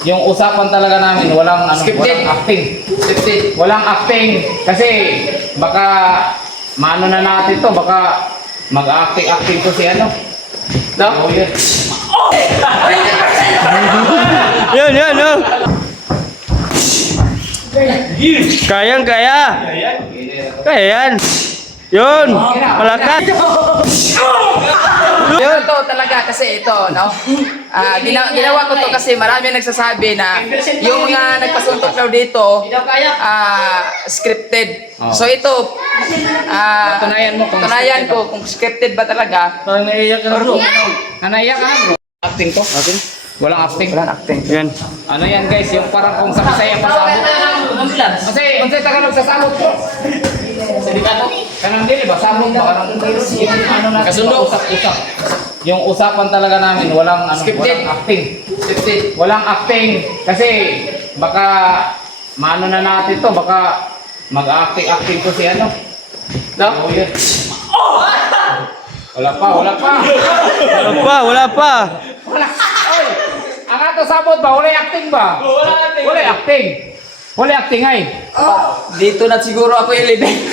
yung usapan talaga namin, walang Scripted. walang acting. Scripted. Walang acting kasi baka maano na natin to, baka mag-acting to si ano. No? Oh, yun. Yan, oh. Kayang kaya. Kaya yan. Yun, malakas. Yun to talaga kasi ito, no? Ginawa ko to kasi marami nagsasabi na yung mga nagpasuntok daw dito, scripted. Oh. So ito, Patunayan mo kung kung scripted ba talaga. Parang naiiyak ka na bro. Nanaiyak ka na bro. Acting to? Walang acting. Walang acting. Yan. Ano yan guys, yung parang kung sa Bisaya pasabot. Kasi Tagalog sa sabot ko. Kanang dili ba? Sabot ba? Kanang ano na? Kasundo. Usap. Yung usapan talaga namin, walang Scripted. walang acting. Scripted. Walang acting kasi baka maano na natin to, baka mag-acting to si ano. No? Oh, yun. Wala pa. Wala pa. Wala. Oy, ang ato sabot ba? Wala acting ba? Wala acting. Wala acting ay. Dito na siguro ako ilibig.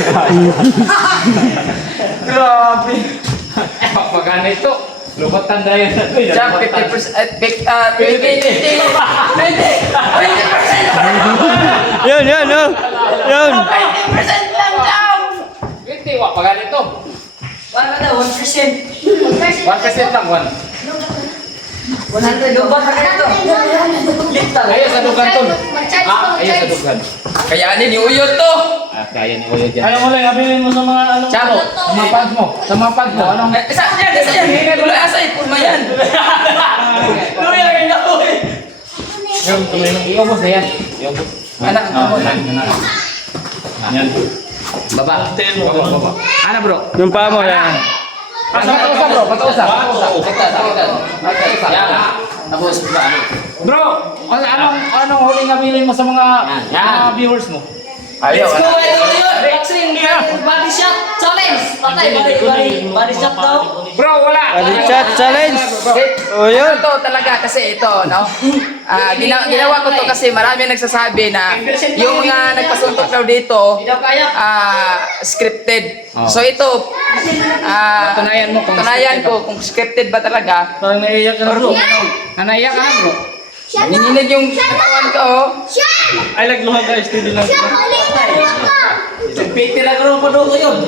Grabe. Pag ito, lubatan na yan. Jump 50%, 20%. Yan, oh. Yan. 20% lang daw. 20, wa pag ito. Para na 1%. 1% lang, 1. 100 lupa pa rin ito. Little. Ayaw sa dugan to. Ayaw sa dugan. Kayanin yung uyod to. Kaya ni Kuya dyan. Ayaw mo lang, sabihin mo sa mga ano. Chamo. Sa mga pads mo. Sa mga pads mo. Anong? Isa yan. Gulo asay, purma yan. Luya rin ako eh. Yung iubos na yan. Iubos. Anak mo. Yan. Baba. Baba. Ano bro? Yung paa mo, yan. Patausap bro. Patausap. Yan. Tapos ba ano? Bro, anong huling nabilin mo sa mga viewers mo? Ayaw. Boxing body shot challenge. Patay body shot daw. Bro, wala. Body shot challenge. Oh, yun. Ito talaga kasi ito, no? Ginawa ko to kasi marami nagsasabi na yung mga nagpasuntok daw dito, scripted. Oh. So ito, Patunayan mo kung kung scripted ba talaga. Parang naiiyak ka na bro. Nanaiyak ka na bro. Nanginginig yung katawan ko, oh. Ay, nagluha ka, steady lang. Piti lang rin pa doon yun.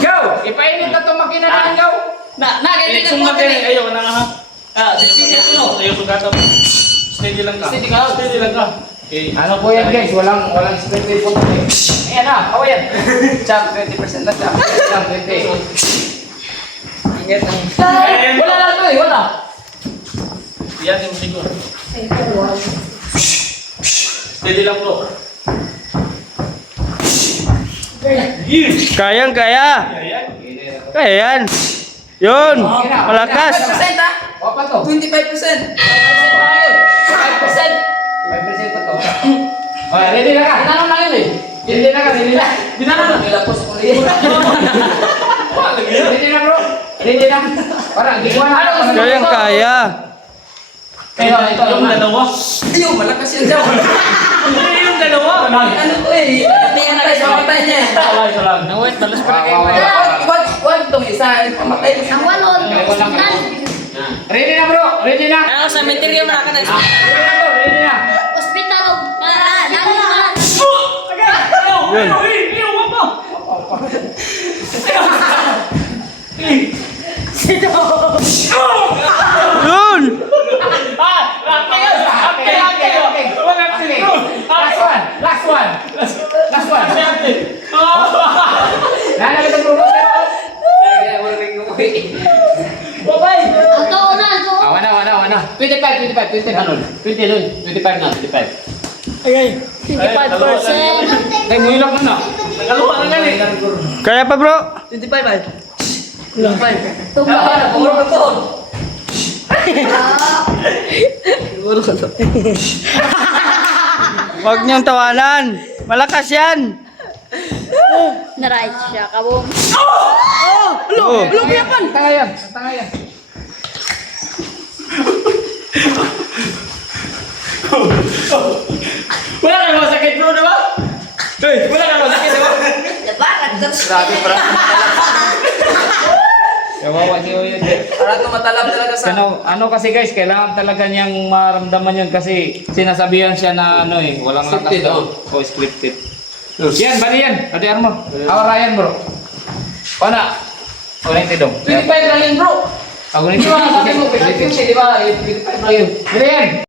Go! Ipainit na itong makina na go! Ay, sumag ka eh. Ayaw na nga ha. Ayaw sugatan. Steady lang ka. Steady lang ka. Okay. Ano po yan guys? Walang scripted po. Ayan na, awa yan. Champ, 20% na champ. Lang, 20. Ingat ang... Wala lang to eh, wala. Yan yung siguro. Steady lang bro. Oh, Kayang kaya. Kaya yan. Yun, malakas. 5% ha? O pa to? 25%. 5%. 5% pa to. O, ready na ka. Tinanong na yun eh. Ready na ka, ready na. Nilapos ko rin. Ready na bro. Ready na. Parang, di ko na. Kayang kaya. Ito, Yung dalawa. Ayun, malakas yan daw. Yung dalawa. Ano ko eh. Tingnan na sa matay niya. Ito lang. Wait, balas pa na kayo. Wag itong isa. Pamatay ko siya. Ready na bro. Ready na. Ano sa material na ka na. Ready na bro. Ready na. Hospital para lagi na. Yun. Yun. Last one. Nalagay itong bro. Ang taon na, ang taon. Wana. 25 ano? 20 dun. 25 na, 25. 55%. Ay, muilak na na. Nagaluwa na gani. Kaya pa bro? 25 ay. Tumba. Puro ka to. Huwag niyong tawanan. Malakas yan. Na-right siya, kabong. Oo. Tanga yan. Grabe, parang Kawawa si Uyod. parang tumatalab talaga sa... Ano kasi guys, kailangan talaga niyang maramdaman yun kasi sinasabihan siya na ano eh, walang lakas Scripted, daw. O scripted. Yan, bali yan. Ate Armo. Awarayan bro. Pana. Kunin tidong. 25 lang yun, bro. Ako Di ba, sabi mo, 50, di ba? 25 lang yun. Bili yan.